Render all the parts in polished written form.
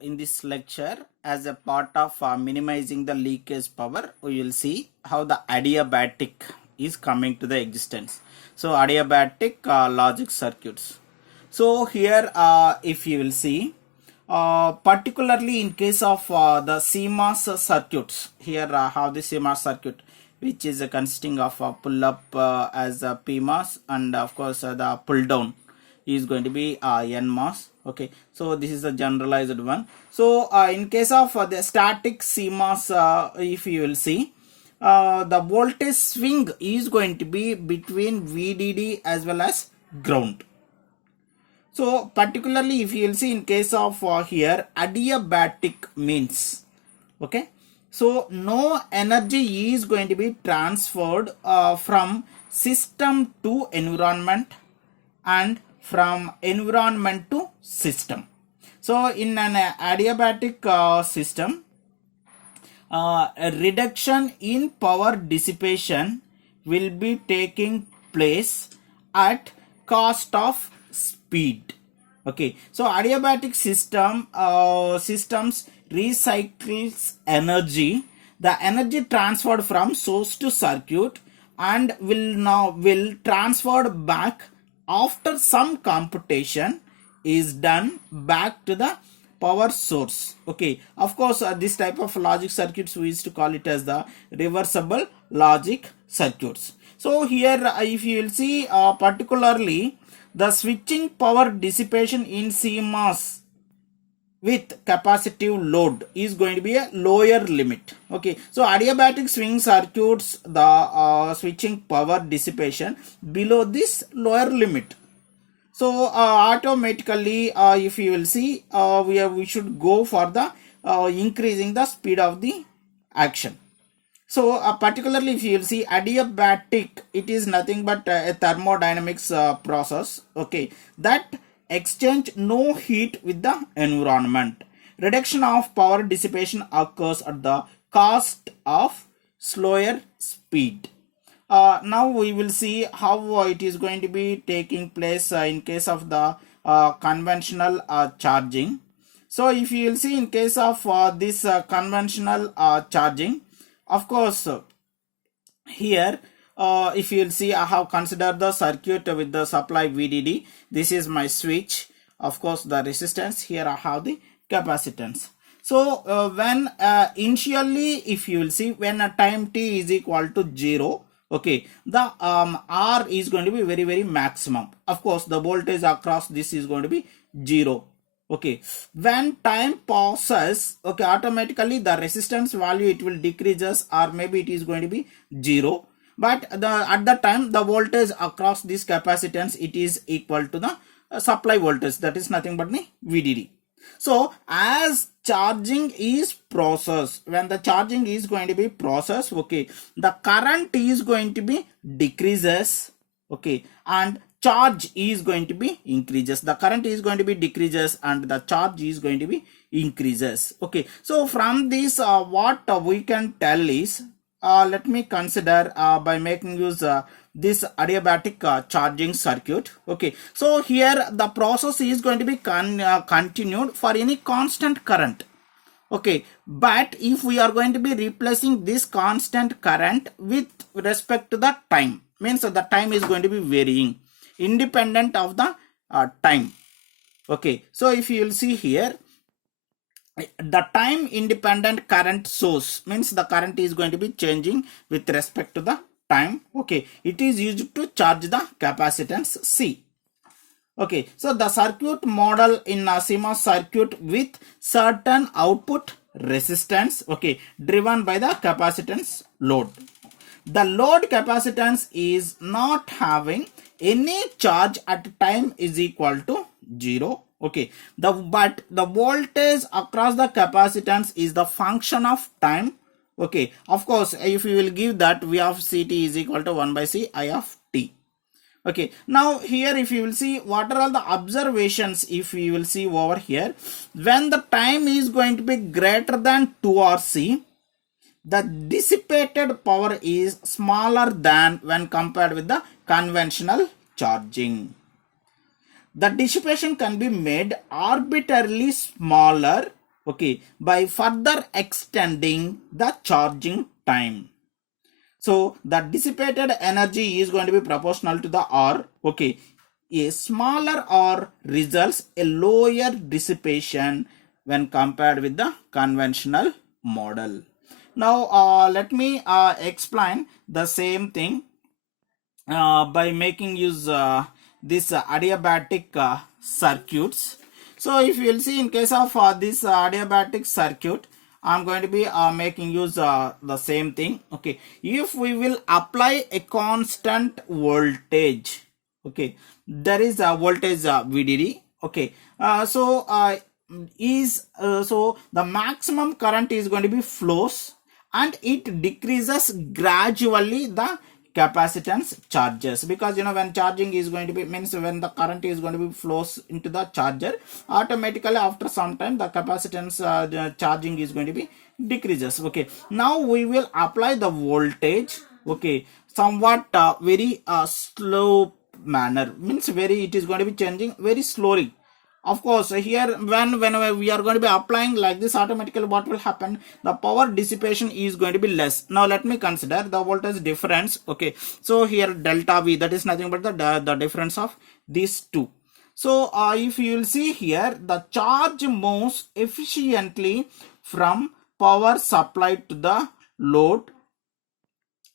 In this lecture, as a part of minimizing the leakage power, we will see how the adiabatic is coming to the existence. So adiabatic logic circuits. So here if you will see, particularly in case of the CMOS circuits, here how the CMOS circuit, which is consisting of pull up as a PMOS, and of course the pull down is going to be NMOS. Okay, so this is a generalized one. So in case of the static CMOS, if you will see, the voltage swing is going to be between VDD as well as ground. So particularly if you will see in case of here adiabatic means, okay, so no energy is going to be transferred from system to environment and from environment to system. So in an adiabatic system, a reduction in power dissipation will be taking place at cost of speed. Okay, so adiabatic systems recycles energy, the energy transferred from source to circuit, and will transferred back after some computation is done back to the power source. Okay, of course this type of logic circuits we used to call it as the reversible logic circuits. So here if you will see particularly the switching power dissipation in CMOS with capacitive load is going to be a lower limit. Okay, so adiabatic swing circuits, the switching power dissipation below this lower limit. So automatically if you will see we should go for the increasing the speed of the action. So particularly if you will see adiabatic, it is nothing but a thermodynamics process, okay, that exchange no heat with the environment. Reduction of power dissipation occurs at the cost of slower speed. Now we will see how it is going to be taking place in case of the conventional charging. So if you will see in case of this conventional charging, of course here if you will see I have considered the circuit with the supply VDD. This is my switch, of course the resistance, here I have the capacitance. So when initially if you will see when a time t is equal to 0, okay, the R is going to be very maximum. Of course the voltage across this is going to be 0. Okay, when time passes, okay, automatically the resistance value it will decreases, or maybe it is going to be 0, but at the time the voltage across this capacitance it is equal to the supply voltage, that is nothing but the VDD. So as charging is processed, when the charging is going to be processed, okay, the current is going to be decreases, okay, and charge is going to be increases. The current is going to be decreases and the charge is going to be increases. Okay, so from this what we can tell is, let me consider by making use this adiabatic charging circuit. Okay, so here the process is going to be continued for any constant current. Okay, but if we are going to be replacing this constant current with respect to the time, means the time is going to be varying independent of the time. Okay, so if you will see here, the time independent current source means the current is going to be changing with respect to the time. Okay, it is used to charge the capacitance C. Okay, so the circuit model in a CMOS circuit with certain output resistance, okay, driven by the capacitance load. The load capacitance is not having any charge at time is equal to 0. Okay, but the voltage across the capacitance is the function of time. Okay, of course if we will give that V of Ct is equal to 1 by C I of t. Okay, now here if you will see what are all the observations, if you will see over here, when the time is going to be greater than 2 RC, the dissipated power is smaller than when compared with the conventional charging. the dissipation can be made arbitrarily smaller, okay, by further extending the charging time. So the dissipated energy is going to be proportional to the R. Okay, a smaller R results a lower dissipation when compared with the conventional model. Now let me explain the same thing by making use this adiabatic circuits. So if you will see, in case of this adiabatic circuit, I'm going to be making use the same thing. Okay, if we will apply a constant voltage, okay, there is a voltage VDD. Okay, so the maximum current is going to be flows, and it decreases gradually the capacitance charges, because when charging is going to be, means when the current is going to be flows into the charger, automatically after some time the capacitance charging is going to be decreases. Okay, now we will apply the voltage, okay, somewhat very slow manner, means it is going to be changing very slowly. Of course, here whenever we are going to be applying like this, automatically what will happen, the power dissipation is going to be less. Now let me consider the voltage difference. Okay, so here delta V, that is nothing but the difference of these two. So if you will see here, the charge moves efficiently from power supply to the load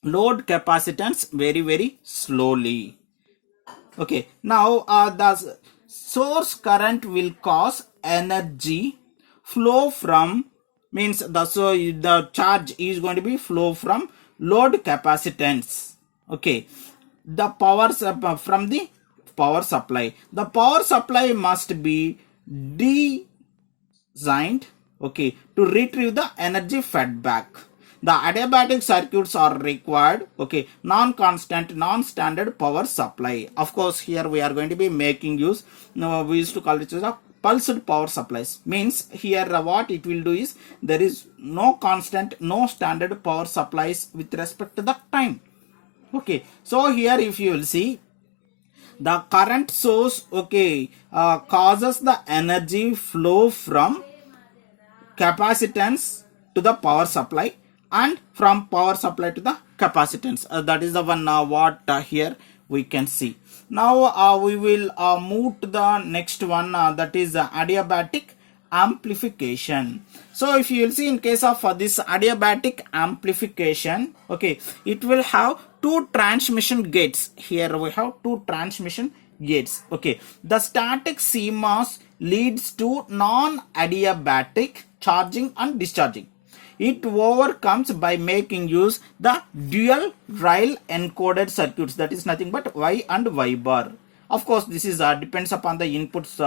capacitance very slowly. Okay, now the source current will cause energy flow from, means the charge is going to be flow from load capacitance. Okay, the power from the power supply. The power supply must be designed, okay, to retrieve the energy fed back. The adiabatic circuits are required, okay, non-constant, non-standard power supply. Of course, here we are going to be making use, we used to call it as a pulsed power supplies. Means here what it will do is, there is no constant, no standard power supplies with respect to the time. Okay, so here if you will see, the current source, okay, causes the energy flow from capacitance to the power supply, and from power supply to the capacitance. That is the one what here we can see. Now we will move to the next one, that is adiabatic amplification. So if you will see, in case of this adiabatic amplification, okay, it will have two transmission gates. Here we have two transmission gates. Okay, the static CMOS leads to non-adiabatic charging and discharging. It overcomes by making use the dual rail encoded circuits, that is nothing but Y and Y bar. Of course, this is depends upon the inputs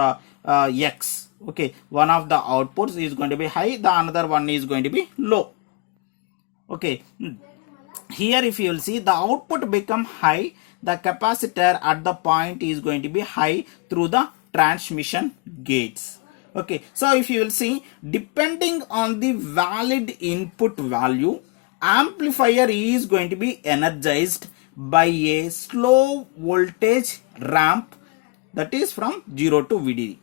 X. Okay, one of the outputs is going to be high, the another one is going to be low. Okay, here if you will see, the output become high, the capacitor at the point is going to be high through the transmission gates. Okay, so if you will see, depending on the valid input value, amplifier is going to be energized by a slow voltage ramp, that is from 0 to VDD.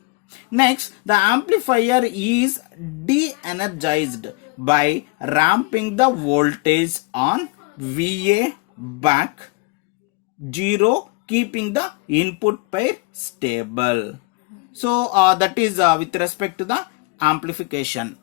Next, the amplifier is de-energized by ramping the voltage on VA back 0, keeping the input pair stable. So that is with respect to the amplification.